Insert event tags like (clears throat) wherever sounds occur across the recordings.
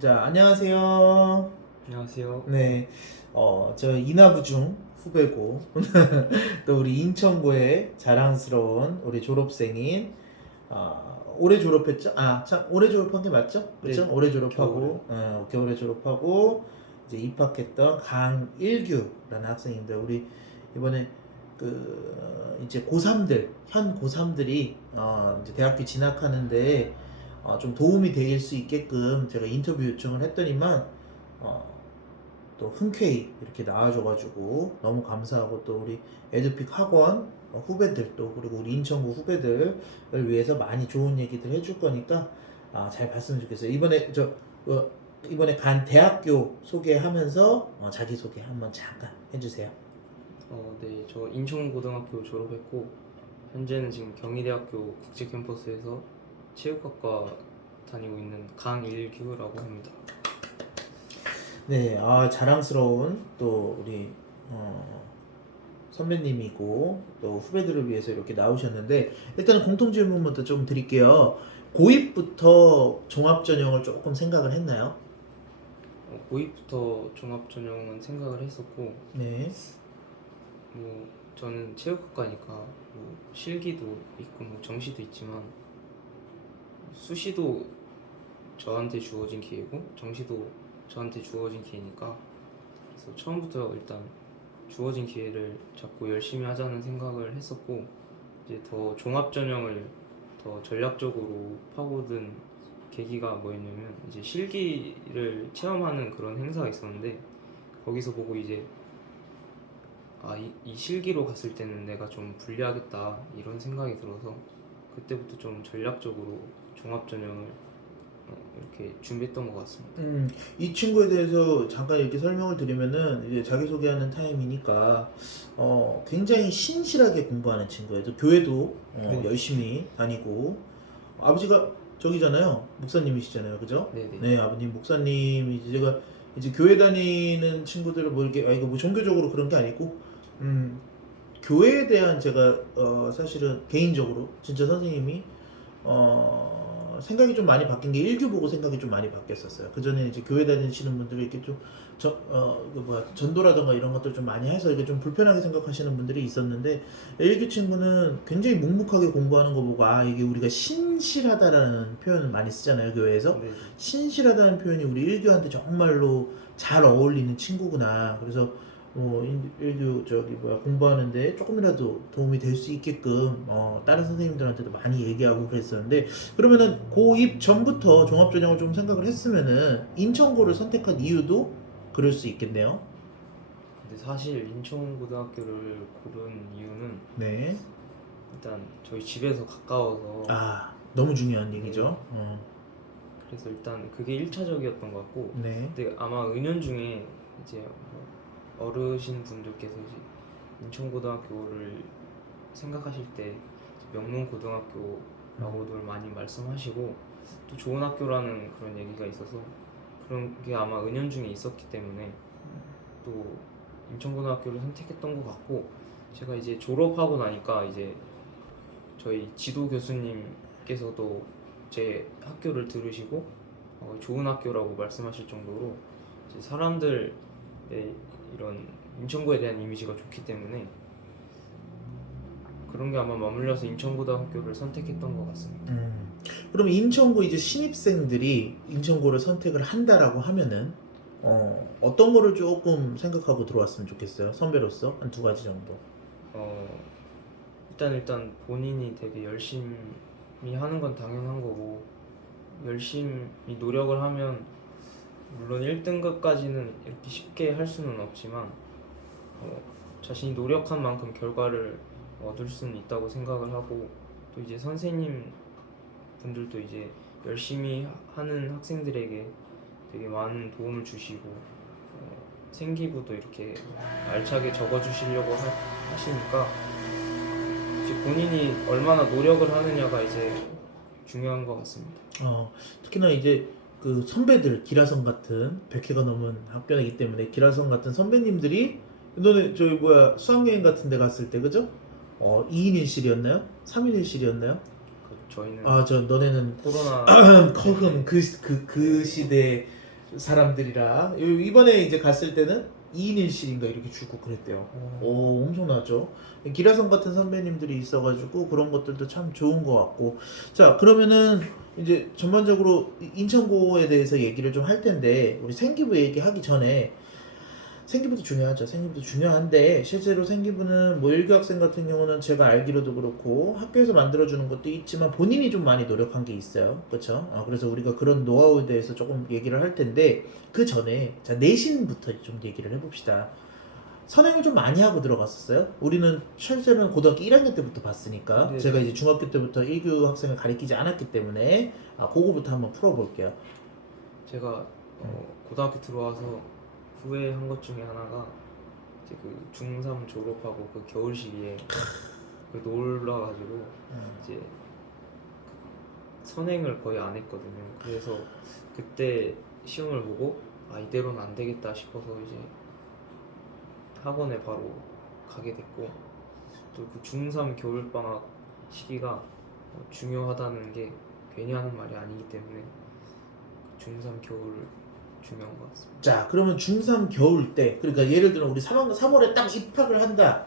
자, 안녕하세요. 안녕하세요. 네, 어, 저 인하부중 후배고, (laughs) 또 우리 인천고의 자랑스러운 우리 졸업생인, 아, 올해 졸업했죠? 아, 참, 올해 졸업한 게 맞죠? 그렇죠? 네, 올해 졸업하고, 어, 겨울에 졸업하고, 이제 입학했던 강일규라는 학생입니다. 우리 이번에 그, 어, 이제 고3들, 현 고3들이, 어, 이제 대학교 진학하는데, 어, 좀 도움이 될 수 있게끔 제가 인터뷰 요청을 했더니만 어, 또 흔쾌히 이렇게 나와줘가지고 너무 감사하고 또 우리 에듀픽 학원 어, 후배들 또 그리고 우리 인천구 후배들을 위해서 많이 좋은 얘기들 해줄 거니까 아, 잘 봤으면 좋겠어요. 이번에 저 어, 이번에 간 대학교 소개하면서 어, 자기 소개 한번 잠깐 해주세요. 어, 네, 저 인천고등학교 졸업했고 현재는 지금 경희대학교 국제캠퍼스에서 체육학과 다니고 있는 강일규라고 합니다. 네, 아 자랑스러운 또 우리 어, 선배님이고 또 후배들을 위해서 이렇게 나오셨는데 일단은 공통 질문부터 좀 드릴게요. 고2부터 종합 전형을 조금 생각을 했나요? 어, 고2부터 종합 전형은 생각을 했었고 네. 뭐 저는 체육학과니까 뭐 실기도 있고 뭐 정시도 있지만 수시도 저한테 주어진 기회고 정시도 저한테 주어진 기회니까 그래서 처음부터 일단 주어진 기회를 잡고 열심히 하자는 생각을 했었고 이제 더 종합 전형을 더 전략적으로 파고든 계기가 뭐였냐면 이제 실기를 체험하는 그런 행사가 있었는데 거기서 보고 이제 아, 이, 이 실기로 갔을 때는 내가 좀 불리하겠다 이런 생각이 들어서 그때부터 좀 전략적으로 종합 전형을 어, 이렇게 준비했던 것 같습니다. 음, 이 친구에 대해서 잠깐 이렇게 설명을 드리면은 이제 자기소개하는 타임이니까 어, 굉장히 신실하게 공부하는 친구예요. 또 교회도 어, 네. 열심히 다니고 아버지가 저기잖아요. 목사님이시잖아요. 그죠? 네네. 네, 아버님 목사님 이제 제가 이제 교회 다니는 친구들을 뭐 이렇게 아 이거 뭐 종교적으로 그런 게 아니고 음 교회에 대한 제가 어 사실은 개인적으로 진짜 선생님이 어 생각이 좀 많이 바뀐 게 일교 보고 생각이 좀 많이 바뀌었었어요. 그 전에 이제 교회 다니시는 분들이 이렇게 좀 저 어 그 뭐야 전도라던가 이런 것들 좀 많이 해서 이게 좀 불편하게 생각하시는 분들이 있었는데 일교 친구는 굉장히 묵묵하게 공부하는 거 보고 아 이게 우리가 신실하다라는 표현을 많이 쓰잖아요 교회에서 네. 신실하다는 표현이 우리 일교한테 정말로 잘 어울리는 친구구나. 그래서 뭐 인- 일교 저기 뭐야 공부하는데 조금이라도 도움이 될 수 있게끔 어, 다른 선생님들한테도 많이 얘기하고 그랬었는데 그러면은 고2 전부터 종합전형을 좀 생각을 했으면은 인천고를 선택한 이유도 그럴 수 있겠네요. 근데 사실 인천고등학교를 고른 이유는 네. 일단 저희 집에서 가까워서 아 너무 중요한 얘기죠. 어, 그래서 일단 그게 1차적이었던 것 같고 네. 근데 아마 은연 중에 이제 뭐 어르신 분들께서 인천고등학교를 생각하실 때 명문고등학교라고들 많이 말씀하시고 또 좋은 학교라는 그런 얘기가 있어서 그런 게 아마 은연중에 있었기 때문에 또 인천고등학교를 선택했던 것 같고 제가 이제 졸업하고 나니까 이제 저희 지도 교수님께서도 제 학교를 들으시고 어, 좋은 학교라고 말씀하실 정도로 사람들의 이런 인천고에 대한 이미지가 좋기 때문에 그런 게 아마 맞물려서 인천고등학교를 선택했던 것 같습니다. 음. 그럼 인천고 이제 신입생들이 인천고를 선택을 한다라고 하면은 어, 어떤 거를 조금 생각하고 들어왔으면 좋겠어요. 선배로서 한 두 가지 정도. 어, 일단 일단 본인이 되게 열심히 하는 건 당연한 거고 열심히 노력을 하면 물론 1등급까지는 이렇게 쉽게 할 수는 없지만 어, 자신이 노력한 만큼 결과를 얻을 수는 있다고 생각을 하고 또 이제 선생님 분들도 이제 열심히 하는 학생들에게 되게 많은 도움을 주시고 어, 생기부도 이렇게 알차게 적어주시려고 하, 하시니까 이제 본인이 얼마나 노력을 하느냐가 이제 중요한 것 같습니다. 어, 특히나 이제 그 선배들 기라성 같은 100회가 넘은 학교이기 때문에 기라성 같은 선배님들이 너네 저기 뭐야 수학여행 같은 데 갔을 때 그죠? 어 2인 1실이었나요? 3인 1실이었나요? 그 저희는 아 저 너네는 코로나 (clears throat) 커흠 그, 그, 그 시대에 사람들이라 요- 이번에 이제 갔을 때는 2인 1실인가 이렇게 주고 그랬대요. 오 엄청나죠. 기라성 같은 선배님들이 있어가지고 그런 것들도 참 좋은 것 같고 자 그러면은 이제 전반적으로 이- 인천고에 대해서 얘기를 좀 할 텐데 우리 생기부 얘기하기 전에 생기부도 중요하죠. 생기부도 중요한데 실제로 생기부는 뭐 일교 학생 같은 경우는 제가 알기로도 그렇고 학교에서 만들어주는 것도 있지만 본인이 좀 많이 노력한 게 있어요. 그렇죠? 아, 그래서 우리가 그런 노하우에 대해서 조금 얘기를 할 텐데 그 전에 자 내신부터 좀 얘기를 해봅시다. 선행을 좀 많이 하고 들어갔었어요. 우리는 실제로는 고등학교 1학년 때부터 봤으니까 네. 제가 이제 중학교 때부터 1교 학생을 가리키지 않았기 때문에 아, 그거부터 한번 풀어볼게요. 제가 어, 고등학교 들어와서 후회한 것 중에 하나가 이제 그 중3 졸업하고 그 겨울 시기에 그 놀러 가지고 음. 이제 선행을 거의 안 했거든요. 그래서 그때 시험을 보고 아 이대로는 안 되겠다 싶어서 이제 학원에 바로 가게 됐고 또 그 중3 겨울 방학 시기가 어, 중요하다는 게 괜히 하는 말이 아니기 때문에 그 중3 겨울 중요한 것 같습니다. 자, 그러면 중3 겨울 때, 그러니까 예를 들어 우리 3월, 3월에 딱 입학을 한다.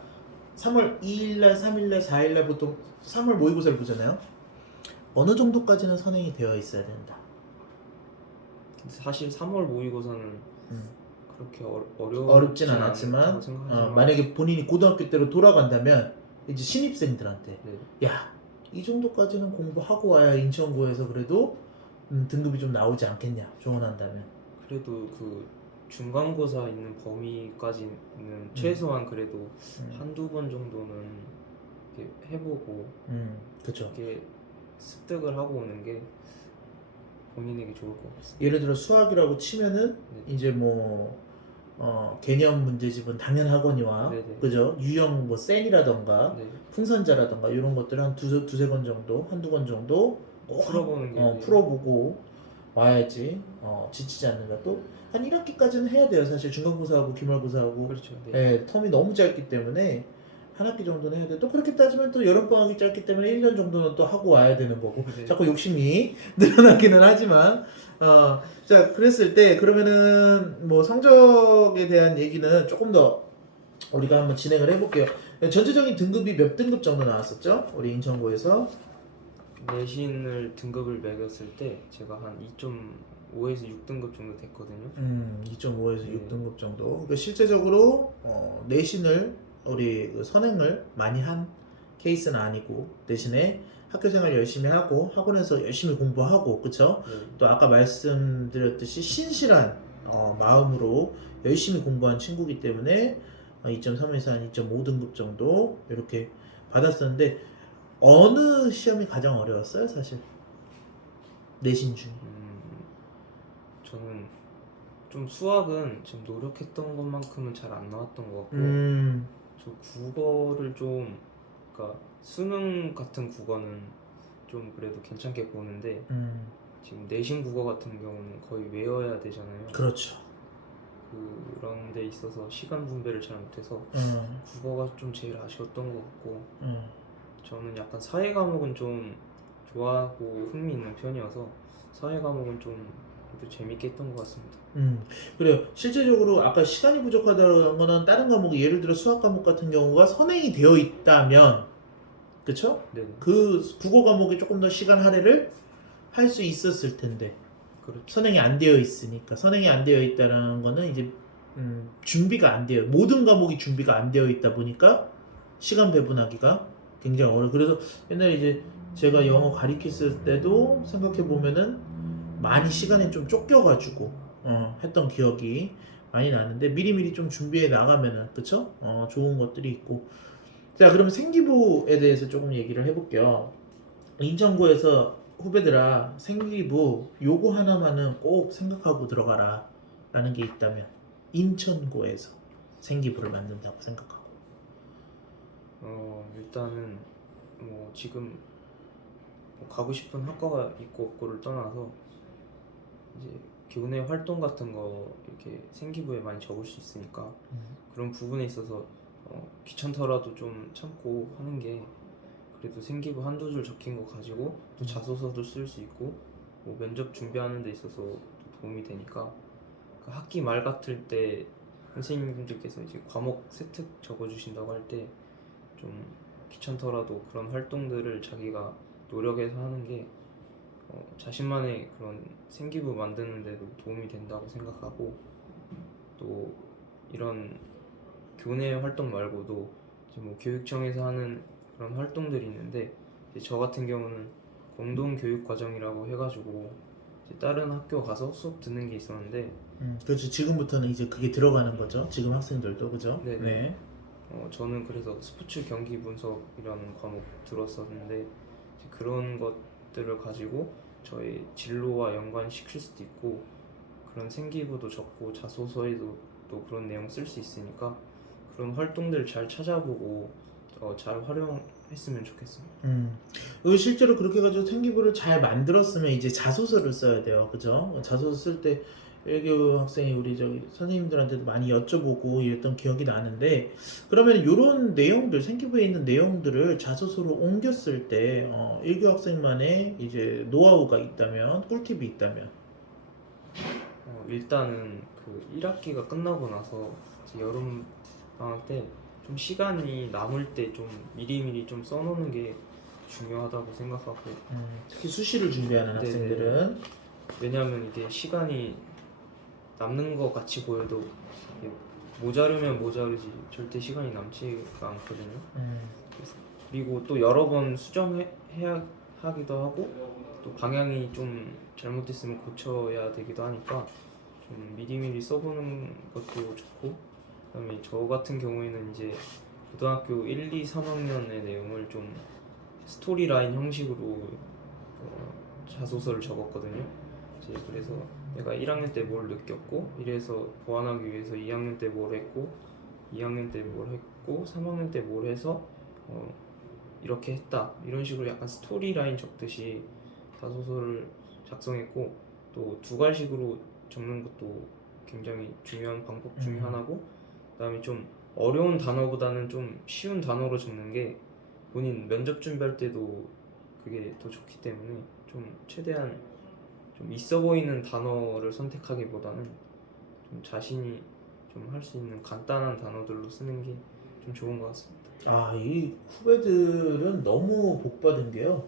3월 2일날, 3일날, 4일날 보통 3월 모의고사를 보잖아요. 어느 정도까지는 선행이 되어 있어야 된다. 사실 3월 모의고사는 음. 그렇게 어, 어려 어렵진 않았지만, 어, 만약에 본인이 고등학교 때로 돌아간다면 이제 신입생들한테 네. 야, 이 정도까지는 공부하고 와야 인천고에서 그래도 음, 등급이 좀 나오지 않겠냐 조언한다면. 그래도 그 중간고사 있는 범위까지는 최소한 그래도 음, 한두 번 정도는 이렇게 해보고 음, 그렇죠. 이렇게 습득을 하고 오는 게 본인에게 좋을 것 같습니다. 예를 들어 수학이라고 치면은 네. 이제 뭐 어, 개념 문제집은 당연하거니와 네네. 그죠 유형 뭐 센이라던가 네. 풍선자라던가 이런 것들 한 두세 두세 권 정도 한두 권 정도 꼭 풀어보는 게 어, 풀어보고 와야지 어, 지치지 않는다 또 한 1학기까지는 해야 돼요 사실 중간고사하고 기말고사하고 그렇죠. 네. 예, 텀이 너무 짧기 때문에 한 학기 정도는 해야 돼. 또 그렇게 따지면 또 여름방학이 짧기 때문에 1년 정도는 또 하고 와야 되는 거고. 네. 자꾸 욕심이 (laughs) 늘어나기는 하지만, 어, 자, 그랬을 때, 그러면은, 뭐, 성적에 대한 얘기는 조금 더 우리가 한번 진행을 해볼게요. 전체적인 등급이 몇 등급 정도 나왔었죠? 우리 인천고에서. 내신을 등급을 매겼을 때 제가 한 2.5에서 6등급 정도 됐거든요. 음, 2.5에서 네. 6등급 정도. 그러니까 실제적으로, 어, 내신을, 우리 그 선행을 많이 한 케이스는 아니고, 대신에 학교 생활 열심히 하고, 학원에서 열심히 공부하고, 그쵸? 네. 또 아까 말씀드렸듯이 신실한 어, 마음으로 열심히 공부한 친구기 때문에 어, 2.3에서 한 2.5등급 정도 이렇게 받았었는데 어느 시험이 가장 어려웠어요 사실? 내신 중에. 음, 저는 좀 수학은 좀 노력했던 것만큼은 잘 안 나왔던 것 같고 음, 저 국어를 좀 그러니까 수능 같은 국어는 좀 그래도 괜찮게 보는데 음, 지금 내신 국어 같은 경우는 거의 외워야 되잖아요. 그렇죠. 그런 데 있어서 시간 분배를 잘 못해서 음, 국어가 좀 제일 아쉬웠던 것 같고 음, 저는 약간 사회 과목은 좀 좋아하고 흥미 있는 편이어서 사회 과목은 좀 그래도 재밌게 했던 것 같습니다. 음. 그래요 실제적으로 아까 시간이 부족하다는 거는 다른 과목이 예를 들어 수학 과목 같은 경우가 선행이 되어 있다면 그쵸? 네, 그 국어 과목에 조금 더 시간 할애를 할 수 있었을 텐데 그렇죠. 선행이 안 되어 있으니까 선행이 안 되어 있다라는 거는 이제 음, 준비가 안 돼요. 모든 과목이 준비가 안 되어 있다 보니까 시간 배분하기가 굉장히 어려. 워 그래서 옛날에 이제 제가 영어 가리켰을 때도 생각해 보면은 많이 시간에 좀 쫓겨가지고 어, 했던 기억이 많이 나는데 미리미리 좀 준비해 나가면은 그쵸? 어, 좋은 것들이 있고 자 그럼 생기부에 대해서 조금 얘기를 해볼게요. 인천고에서 후배들아 생기부 요거 하나만은 꼭 생각하고 들어가라 라는 게 있다면 인천고에서 생기부를 만든다고 생각하고 어 일단은 뭐 지금 뭐 가고 싶은 학과가 있고 없고를 떠나서 이제 교내 활동 같은 거 이렇게 생기부에 많이 적을 수 있으니까 그런 부분에 있어서 어, 귀찮더라도 좀 참고 하는 게 그래도 생기부 한두 줄 적힌 거 가지고 또 자소서도 쓸 수 있고 뭐 면접 준비하는 데 있어서 또 도움이 되니까 그 학기 말 같을 때 선생님들께서 이제 과목 세특 적어주신다고 할때 좀 귀찮더라도 그런 활동들을 자기가 노력해서 하는 게 어, 자신만의 그런 생기부 만드는 데도 도움이 된다고 생각하고 또 이런 교내 활동 말고도 뭐 교육청에서 하는 그런 활동들이 있는데 저 같은 경우는 공동 교육 과정이라고 해가지고 다른 학교 가서 수업 듣는 게 있었는데 음, 그렇죠. 지금부터는 이제 그게 들어가는 거죠. 지금 학생들도 그죠? 네네. 네. 어, 저는 그래서 스포츠 경기 분석이라는 과목 들었었는데 그런 것들을 가지고 저의 진로와 연관시킬 수도 있고 그런 생기부도 적고 자소서에도 또 그런 내용 쓸 수 있으니까 그런 활동들 잘 찾아보고 어, 잘 활용했으면 좋겠습니다. 음. 실제로 그렇게 가지고 생기부를 잘 만들었으면 이제 자소서를 써야 돼요. 그죠? 자소서 쓸 때 일교 학생이 우리 저기 선생님들한테도 많이 여쭤보고 이랬던 기억이 나는데 그러면 이런 내용들 생기부에 있는 내용들을 자소서로 옮겼을 때 어, 일교 학생만의 이제 노하우가 있다면 꿀팁이 있다면? 어, 일단은 그 1학기가 끝나고 나서 이제 여름 방학 때 좀 시간이 남을 때 좀 미리미리 좀 써놓는 게 중요하다고 생각하고. 음, 특히 수시를 준비하는 네네. 학생들은? 왜냐하면 이게 시간이 남는 것 같이 보여도 모자르면 모자르지 절대 시간이 남지가 않거든요. 음, 그리고 또 여러 번 수정해야 하기도 하고 또 방향이 좀 잘못됐으면 고쳐야 되기도 하니까 좀 미리미리 써보는 것도 좋고 그다음에 저 같은 경우에는 이제 고등학교 1, 2, 3학년의 내용을 좀 스토리 라인 형식으로 어, 자소서를 적었거든요. 이제 그래서 내가 1학년 때 뭘 느꼈고 이래서 보완하기 위해서 2학년 때 뭘 했고 2학년 때 뭘 했고 3학년 때 뭘 해서 어, 이렇게 했다 이런 식으로 약간 스토리 라인 적듯이 자소서를 작성했고 또두 갈식으로 적는 것도 굉장히 중요한 방법 중에 음. 하나고 그다음에 좀 어려운 단어보다는 좀 쉬운 단어로 적는 게 본인 면접 준비할 때도 그게 더 좋기 때문에 좀 최대한 좀 있어 보이는 단어를 선택하기보다는 좀 자신이 좀 할 수 있는 간단한 단어들로 쓰는 게 좀 좋은 것 같습니다. 아, 이 후배들은 너무 복 받은 게요.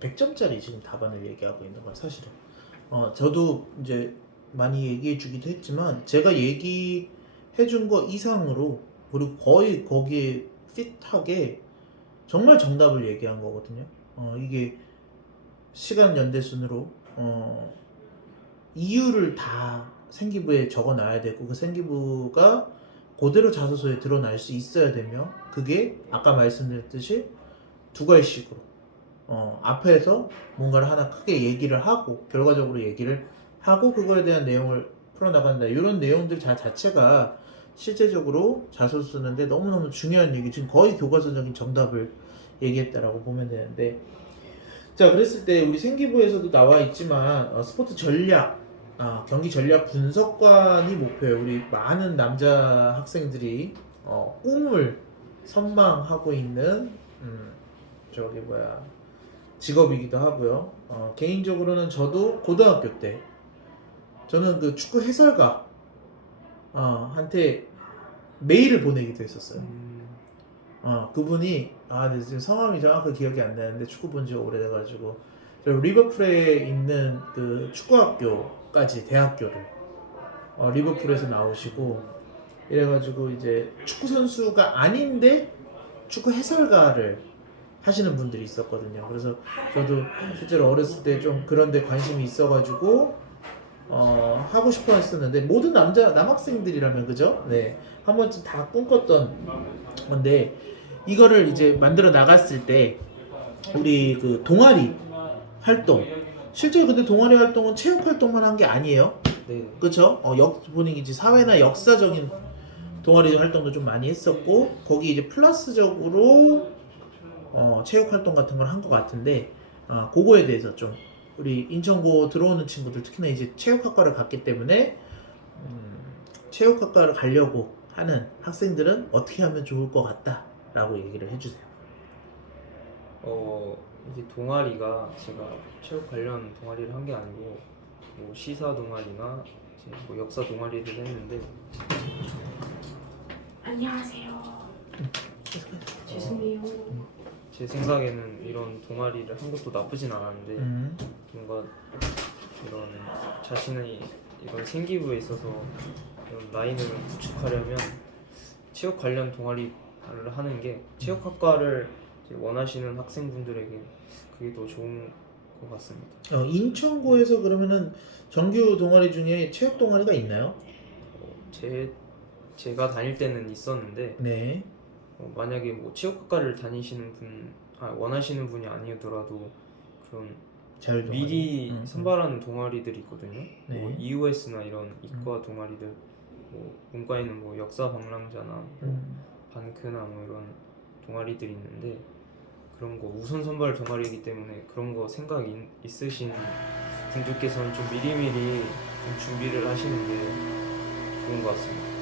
100점짜리 지금 답안을 얘기하고 있는 거야, 사실은. 어, 저도 이제 많이 얘기해 주기도 했지만 제가 얘기해 준 거 이상으로 그리고 거의 거기에 핏하게 정말 정답을 얘기한 거거든요. 어, 이게 시간 연대 순으로 어, 이유를 다 생기부에 적어 놔야 되고 그 생기부가 그대로 자소서에 드러날 수 있어야 되며 그게 아까 말씀드렸듯이 두 갈씩으로 어, 앞에서 뭔가를 하나 크게 얘기를 하고 결과적으로 얘기를 하고 그거에 대한 내용을 풀어나간다. 이런 내용들 자 자체가 실제적으로 자소서 쓰는데 너무너무 중요한 얘기. 지금 거의 교과서적인 정답을 얘기했다라고 보면 되는데 자 그랬을 때 우리 생기부에서도 나와 있지만 어, 스포츠 전략 아, 경기 전략 분석관이 목표예요. 우리 많은 남자 학생들이 어, 꿈을 선망하고 있는 음, 저기 뭐야 직업이기도 하고요. 어, 개인적으로는 저도 고등학교 때 저는 그 축구 해설가 어, 한테 메일을 보내기도 했었어요. 어, 그분이 아, 지금 성함이 정확히 기억이 안 나는데 축구 본 지가 오래돼가지고 저 리버풀에 있는 그 축구학교까지 대학교를 어, 리버풀에서 나오시고 이래가지고 이제 축구 선수가 아닌데 축구 해설가를 하시는 분들이 있었거든요. 그래서 저도 실제로 어렸을 때 좀 그런데 관심이 있어가지고 어, 하고 싶어 했었는데 모든 남자 남학생들이라면 그죠? 네, 한 번쯤 다 꿈꿨던 건데 이거를 이제 만들어 나갔을 때 우리 그 동아리 활동 실제 근데 동아리 활동은 체육 활동만 한 게 아니에요. 네. 그렇죠? 어, 역 본인이 이제 사회나 역사적인 동아리 활동도 좀 많이 했었고 거기 이제 플러스적으로 어, 체육 활동 같은 걸 한 것 같은데 아, 그거에 대해서 좀 우리 인천고 들어오는 친구들 특히나 이제 체육학과를 갔기 때문에 음, 체육학과를 가려고 하는 학생들은 어떻게 하면 좋을 것 같다라고 얘기를 해주세요. 어 이게 동아리가 제가 체육 관련 동아리를 한 게 아니고 뭐 시사 동아리나 이제 뭐 역사 동아리를 했는데 안녕하세요. 죄송해요. 제 생각에는 이런 동아리를 한 것도 나쁘진 않았는데 음. 뭔가 이런 자신의 이런 생기부에 있어서 이런 라인을 구축하려면 체육 관련 동아리를 하는 게 체육학과를 원하시는 학생분들에게 그게 더 좋은 것 같습니다. 어, 인천고에서 그러면은 정규 동아리 중에 체육 동아리가 있나요? 어, 제 제가 다닐 때는 있었는데 네. 어, 만약에 뭐 체육학과를 다니시는 분, 아, 원하시는 분이 아니더라도 그런. 미리. 선발하는 동아리들이 있거든요. 뭐 네. EOS나 이런 이과 동아리들, 뭐 문과에는 뭐 역사 박람자나 뭐 음. 반크나 뭐 이런 동아리들이 있는데 그런 거 우선 선발 동아리이기 때문에 그런 거 생각 이 있으신 분들께서는 좀 미리미리 좀 준비를 하시는 게 좋은 것 같습니다.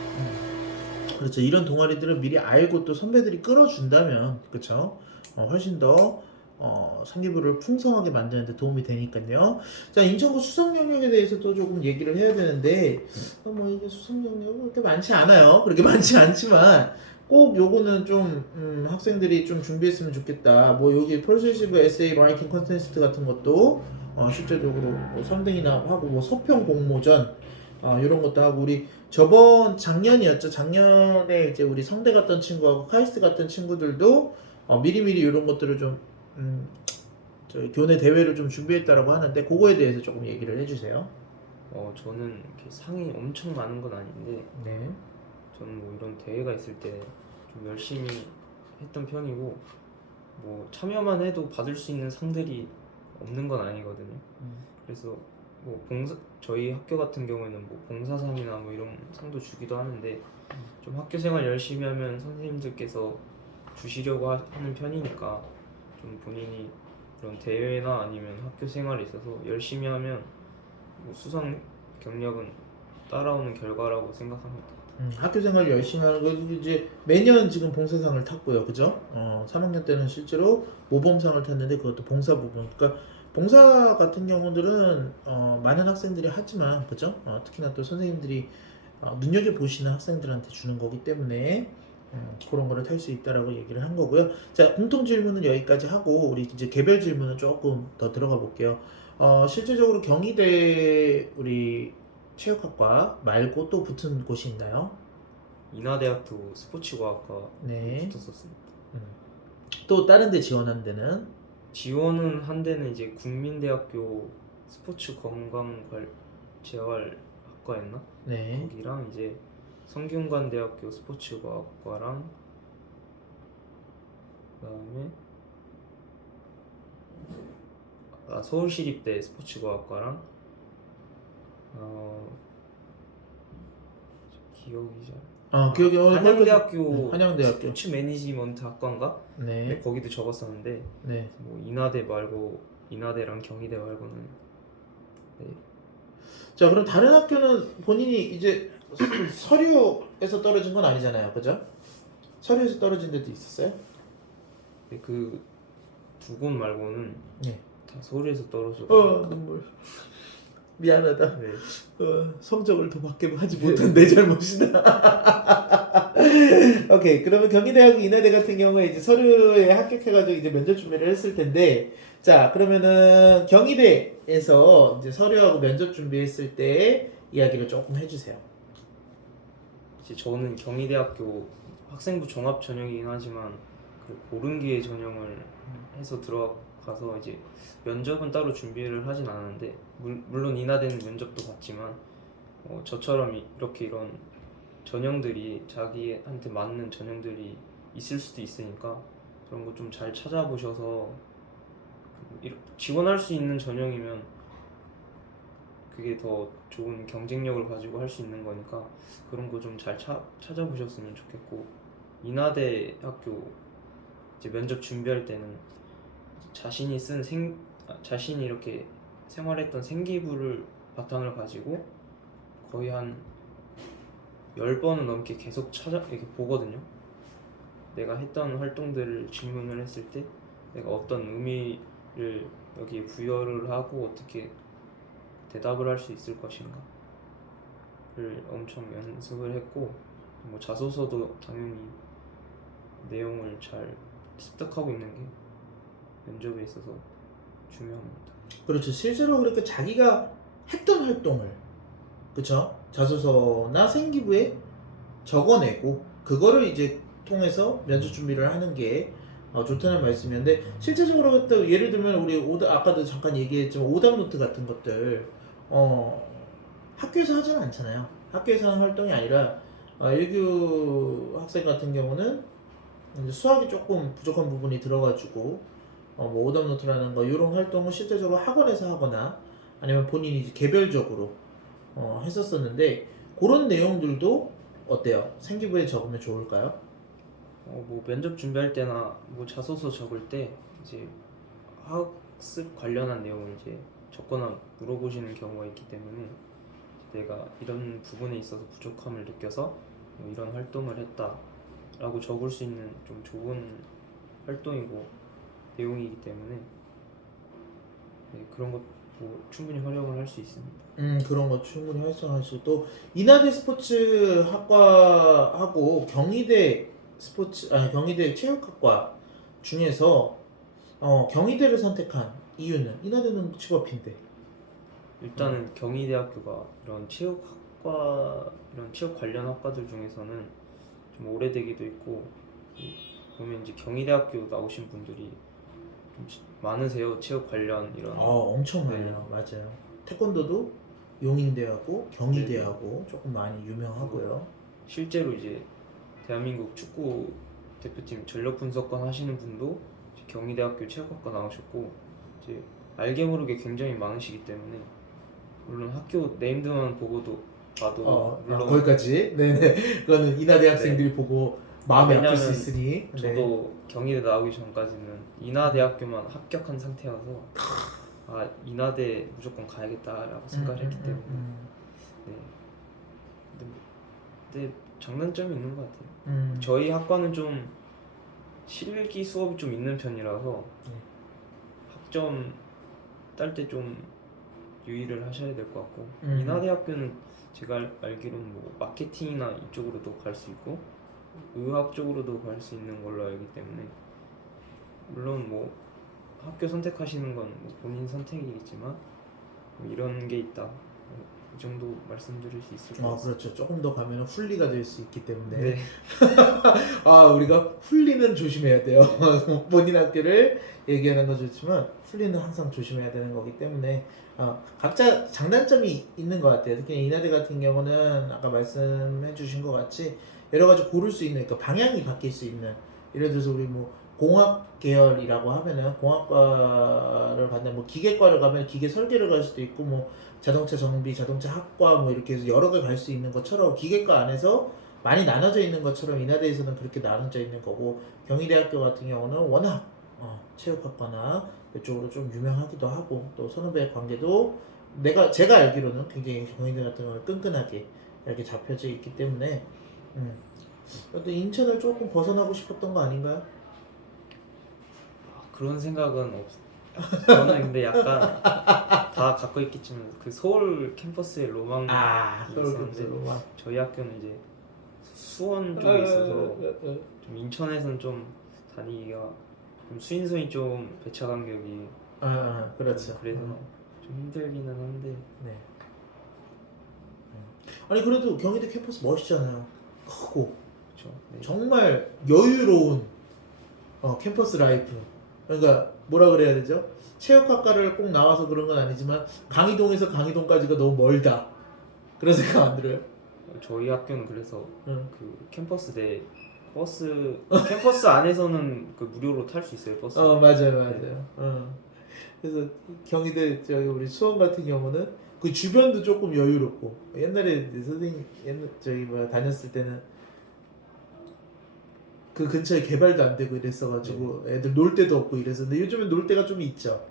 그렇죠. 이런 동아리들을 미리 알고 또 선배들이 끌어준다면, 그렇죠. 어, 훨씬 더 어, 상기부를 풍성하게 만드는 데 도움이 되니까요. 자, 인천구 수상 영역에 대해서 또 조금 얘기를 해야 되는데, 어, 뭐 이게 수상 영역이 그렇게 많지 않아요. 그렇게 (laughs) 많지 않지만 꼭 요거는 좀 음, 학생들이 좀 준비했으면 좋겠다. 뭐 여기 퍼스시브 에세이 라이팅 컨테스트 같은 것도 어, 실제적으로 뭐 3등이나 하고 뭐 서평 공모전 어, 이런 것도 하고 우리 저번 작년이었죠. 작년에 이제 우리 성대 갔던 친구하고 카이스트 갔던 친구들도 어, 미리미리 이런 것들을 좀 음, 저희 교내 대회를 좀 준비했다라고 하는데 그거에 대해서 조금 얘기를 해주세요. 어 저는 이렇게 상이 엄청 많은 건 아닌데 네. 저는 뭐 이런 대회가 있을 때 좀 열심히 했던 편이고 뭐 참여만 해도 받을 수 있는 상들이 없는 건 아니거든요. 음. 그래서 뭐 봉사 저희 학교 같은 경우에는 뭐 봉사상이나 뭐 이런 상도 주기도 하는데 좀 학교 생활 열심히 하면 선생님들께서 주시려고 하- 하는 편이니까 좀 본인이 그런 대회나 아니면 학교 생활에 있어서 열심히 하면 뭐 수상 경력은 따라오는 결과라고 생각합니다. 음, 학교 생활 열심히 하는 거 이제 매년 지금 봉사상을 탔고요, 그죠? 어, 3학년 때는 실제로 모범상을 탔는데 그것도 봉사 부분. 그러니까 봉사 같은 경우들은 어, 많은 학생들이 하지만 그죠? 어, 특히나 또 선생님들이 어, 눈여겨 보시는 학생들한테 주는 거기 때문에 음, 그런 거를 탈 수 있다라고 얘기를 한 거고요. 자, 공통 질문은 여기까지 하고 우리 이제 개별 질문은 조금 더 들어가 볼게요. 어, 실제적으로 경희대 우리 체육학과 말고 또 붙은 곳이 있나요? 인하대학교 스포츠과학과 네. 붙었었습니다. 또 다른 데 지원한 데는 지원은 한 데는 이제 국민대학교 스포츠 건강관 재활학과였나? 네. 거기랑 이제 성균관대학교 스포츠과학과랑 그다음에 아, 서울시립대 스포츠과학과랑 어 기억이 잘 아, 기억이 어, 한양대학교 네, 한양대학교. 스포츠 매니지먼트 학과인가? 네, 네. 거기도 적었었는데 네. 뭐 인하대 말고 인하대랑 경희대 말고는 자, 그럼 다른 학교는 본인이 이제 서- (clears throat) 서류에서 떨어진 건 아니잖아요. 그죠? 서류에서 떨어진 데도 있었어요? 그 두 곳 말고는 네. 다 서울에서 떨어져. 어, 눈물. (laughs) 미안하다. 네. 어, 성적을 더 밖에 하지 못한 내 잘못이다. (laughs) 오케이. 그러면 경희대하고 인하대 같은 경우에 이제 서류에 합격해가지고 이제 면접 준비를 했을 텐데, 자 그러면은 경희대에서 이제 서류하고 면접 준비했을 때 이야기를 조금 해주세요. 이제 저는 경희대학교 학생부 종합 전형이긴 하지만 그 고른기에 전형을 해서 들어가서 이제 면접은 따로 준비를 하진 않았는데 물, 물론 인하대는 면접도 봤지만 어, 저처럼 이- 이렇게 이런 전형들이 자기한테 맞는 전형들이 있을 수도 있으니까 그런 거 좀 잘 찾아보셔서 그 지원할 수 있는 전형이면 그게 더 좋은 경쟁력을 가지고 할 수 있는 거니까 그런 거 좀 잘 찾아보셨으면 좋겠고 인하대 학교 이제 면접 준비할 때는 자신이 쓴생 아, 자신이 이렇게 생활했던 생기부를 바탕을 가지고 거의 한 10번은 넘게 계속 찾아 이렇게 보거든요. 내가 했던 활동들을 질문을 했을 때 내가 어떤 의미를 여기에 부여를 하고 어떻게 대답을 할 수 있을 것인가 엄청 연습을 했고 뭐 자소서도 당연히 내용을 잘 습득하고 있는 게 면접에 있어서 중요합니다. 그렇죠. 실제로 그렇게 자기가 했던 활동을 그쵸? 자소서나 생기부에 적어내고 그거를 이제 통해서 면접 준비를 하는 게 어, 좋다는 말씀이었는데 실제적으로 또 예를 들면 우리 오다 아까도 잠깐 얘기했지만 오답 노트 같은 것들 어 학교에서 하지는 않잖아요. 학교에서 하는 활동이 아니라 어, 일교 학생 같은 경우는 수학이 조금 부족한 부분이 들어가지고 어, 뭐 오답 노트라는 거 이런 활동을 실제적으로 학원에서 하거나 아니면 본인이 개별적으로 어, 했었었는데 그런 내용들도 어때요? 생기부에 적으면 좋을까요? 어, 뭐 면접 준비할 때나 뭐 자소서 적을 때 이제 학습 관련한 내용을 이제 적거나 물어보시는 경우가 있기 때문에 내가 이런 부분에 있어서 부족함을 느껴서 뭐 이런 활동을 했다라고 적을 수 있는 좀 좋은 활동이고 내용이기 때문에 네, 그런 것도 충분히 활용을 할 수 있습니다. 음 그런 거 충분히 활성화할 수또 인하대 스포츠 학과하고 경희대 스포츠 아니 경희대 체육학과 중에서 어 경희대를 선택한 이유는? 인하대는 직업인데? 일단은 경희대학교가 이런 체육학과 이런 체육 관련 학과들 중에서는 좀 오래되기도 있고 이- 보면 이제 경희대학교 나오신 분들이 좀 지- 많으세요. 체육 관련 이런. 아 엄청 네. 많아요 맞아요. 태권도도 용인대하고 경희대하고 조금 많이 유명하고요. 실제로 이제 대한민국 축구 대표팀 전력 분석관 하시는 분도 이제 경희대학교 체육학과 나오셨고 이제 알게 모르게 굉장히 많으시기 때문에 물론 학교 네임드만 보고도 봐도 어, 물론 아, 거기까지 네네 그거는 인하 대 학생들이 보고 마음이 아플 수 있으니 네. 저도 경희대 나오기 전까지는 인하대학교만 합격한 상태여서 아 인하대 무조건 가야겠다라고 생각을 음, 했기 음, 때문에 음, 네. 근데, 근데 장단점이 있는 것 같아요. 음. 저희 학과는 좀 실기 수업이 좀 있는 편이라서 네. 학점 딸 때 좀 유의를 하셔야 될 것 같고 음. 인하대학교는 제가 알- 알기로는 뭐 마케팅이나 이쪽으로도 갈 수 있고 의학 쪽으로도 갈 수 있는 걸로 알기 때문에 물론 뭐 학교 선택하시는 건뭐 본인 선택이겠지만 뭐 이런 게 있다 정도 말씀드릴 수 있을 것 아 같습니다. 그렇죠. 조금 더 가면 훈리가 될 수 있기 때문에. 네. (laughs) 아 우리가 훈리는 조심해야 돼요. (laughs) 본인 학교를 얘기하는 건 좋지만 훈리는 항상 조심해야 되는 거기 때문에. 아, 각자 장단점이 있는 것 같아요. 특히 인하대 같은 경우는 아까 말씀해 주신 것 같이 여러 가지 고를 수 있는 그러니까 방향이 바뀔 수 있는. 예를 들어서 우리 뭐 공학 계열이라고 하면은 공학과를 간다 뭐 기계과를 가면 기계 설계를 갈 수도 있고 뭐 자동차 정비, 자동차 학과 뭐 이렇게 해서 여러 개 갈 수 있는 것처럼 기계과 안에서 많이 나눠져 있는 것처럼 인하대에서는 그렇게 나눠져 있는 거고 경희대학교 같은 경우는 워낙 어, 체육학과나 이쪽으로 좀 유명하기도 하고 또 선후배 관계도 내가 제가 알기로는 굉장히 경희대 같은 경우는 끈끈하게 이렇게 잡혀져 있기 때문에 음. 또 인천을 조금 벗어나고 싶었던 거 아닌가요? 아, 그런 생각은 없. 저는 근데 약간 다 갖고 있겠지만 그 서울 캠퍼스의 로망 아 있었는데 그렇군요. 막. 저희 학교는 이제 수원 어, 쪽에 있어서 좀 인천에서는 좀 다니기가 좀 수인선이 좀 배차 간격이 아, 아 그렇죠. 그래서 음. 좀 힘들기는 한데 네. 음. 아니 그래도 경희대 캠퍼스 멋있잖아요. 크고 그렇죠. 네. 정말 여유로운 어, 캠퍼스 라이프. 그러니까 뭐라 그래야 되죠? 체육학과를 꼭 나와서 그런 건 아니지만 강의동에서 강의동까지가 너무 멀다. 그런 생각 안 들어요? 저희 학교는 그래서 응. 그 캠퍼스 내 버스 캠퍼스 안에서는 그 무료로 탈 수 있어요 버스. 어 맞아요 맞아요. 어. 그래서 경희대 저기 우리 수원 같은 경우는 그 주변도 조금 여유롭고 옛날에 선생님 옛날 저희 뭐 다녔을 때는 그 근처에 개발도 안 되고 이랬어가지고 애들 놀 데도 없고 이래서 근데 요즘엔 놀 데가 좀 있죠.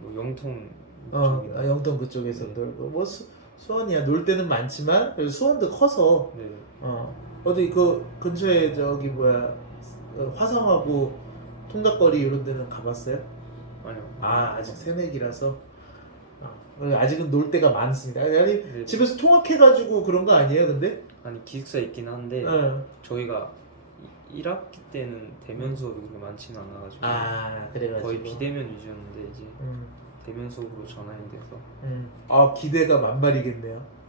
뭐 영통 어 쪽이나. 아, 영동 그쪽에서 네. 놀고 뭐 수, 수원이야 놀 데는 많지만 수원도 커서 네. 어 어디 그 근처에 저기 뭐야 어, 화성하고 통닭거리 이런 데는 가봤어요? 아니요. 아 아직 새내기라서 아, 어, 아직은 놀 때가 많습니다. 아니 네. 집에서 통학해가지고 그런 거 아니에요, 근데? 아니 기숙사 있긴 한데 어. 저희가 1학기 때는 대면 수업이 그렇게 많지는 않아가지고 아 그래가지고. 거의 비대면 위주였는데 이제 음, 대면 수업으로 전환이 돼서 음. 아 기대가 만발이겠네요.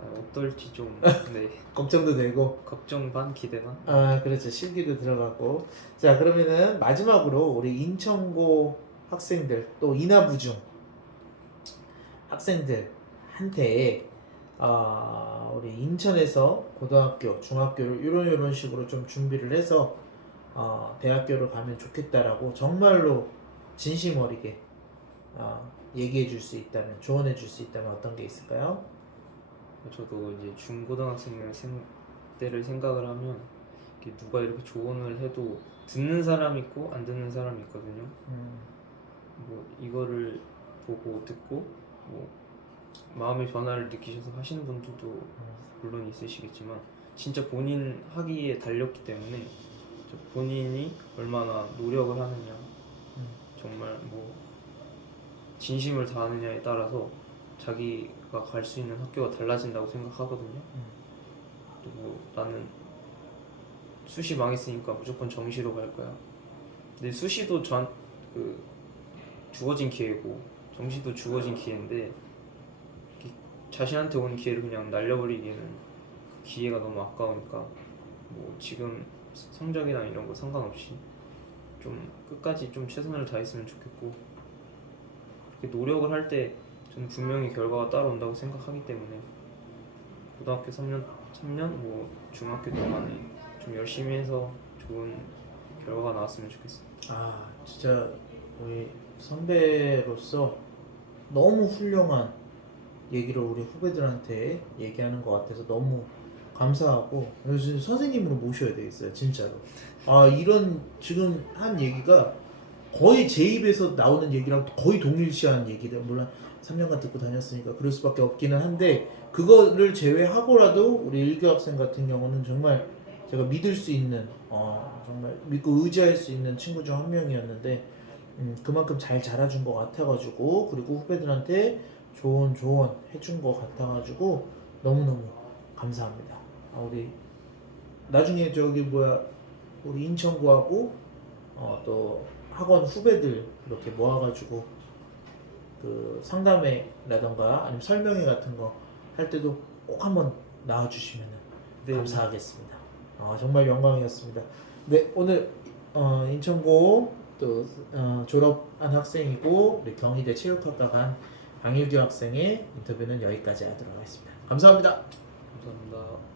아, 어떨지 좀 (laughs) 네, 걱정도 되고. 걱정 반 기대 반 아 그렇죠 실기도 들어가고 자 그러면은 마지막으로 우리 인천고 학생들 또 인하부중 학생들한테 아 우리 인천에서 고등학교 중학교를 이런 이런 식으로 좀 준비를 해서 어, 대학교를 가면 좋겠다라고 정말로 진심 어리게 어, 얘기해 줄 수 있다면 조언해 줄 수 있다면 어떤 게 있을까요? 저도 이제 중고등학생 생, 때를 생각을 하면 이렇게 누가 이렇게 조언을 해도 듣는 사람 있고 안 듣는 사람 있거든요. 음, 뭐 이거를 보고 듣고 뭐 마음의 변화를 느끼셔서 하시는 분들도 물론 있으시겠지만 진짜 본인 하기에 달렸기 때문에 저 본인이 얼마나 노력을 하느냐 음. 정말 뭐 진심을 다하느냐에 따라서 자기가 갈 수 있는 학교가 달라진다고 생각하거든요. 그리고 나는 수시 망했으니까 무조건 정시로 갈 거야. 근데 수시도 전그 주어진 기회고 정시도 주어진 기회인데 자신한테 온 기회를 그냥 날려버리기에는 그 기회가 너무 아까우니까 뭐 지금 성적이나 이런 거 상관없이 좀 끝까지 좀 최선을 다했으면 좋겠고 그렇게 노력을 할 때 저는 분명히 결과가 따라온다고 생각하기 때문에 고등학교 3년 3년 뭐 중학교 동안에 좀 열심히 해서 좋은 결과가 나왔으면 좋겠어요. 아 진짜 우리 선배로서 너무 훌륭한 얘기를 우리 후배들한테 얘기하는 것 같아서 너무 감사하고 그래서 선생님으로 모셔야 되겠어요 진짜로. 아 이런 지금 한 얘기가 거의 제 입에서 나오는 얘기랑 거의 동일시한 얘기들 물론 3년간 듣고 다녔으니까 그럴 수밖에 없기는 한데 그거를 제외하고라도 우리 일교 학생 같은 경우는 정말 제가 믿을 수 있는 어, 정말 믿고 의지할 수 있는 친구 중 한 명이었는데 음, 그만큼 잘 자라준 것 같아가지고 그리고 후배들한테 좋은 조언 해준 것 같아가지고 너무너무 감사합니다. 아, 우리 나중에 저기 뭐야 우리 인천구하고 어, 또 학원 후배들 이렇게 모아가지고 그 상담회라던가 아니면 설명회 같은 거 할 때도 꼭 한번 나와주시면 네. 감사하겠습니다. 아, 정말 영광이었습니다. 네, 오늘 어, 인천고 또 어, 졸업한 학생이고 우리 경희대 체육학과 간 강일규 학생의 인터뷰는 여기까지 하도록 하겠습니다. 감사합니다. 감사합니다.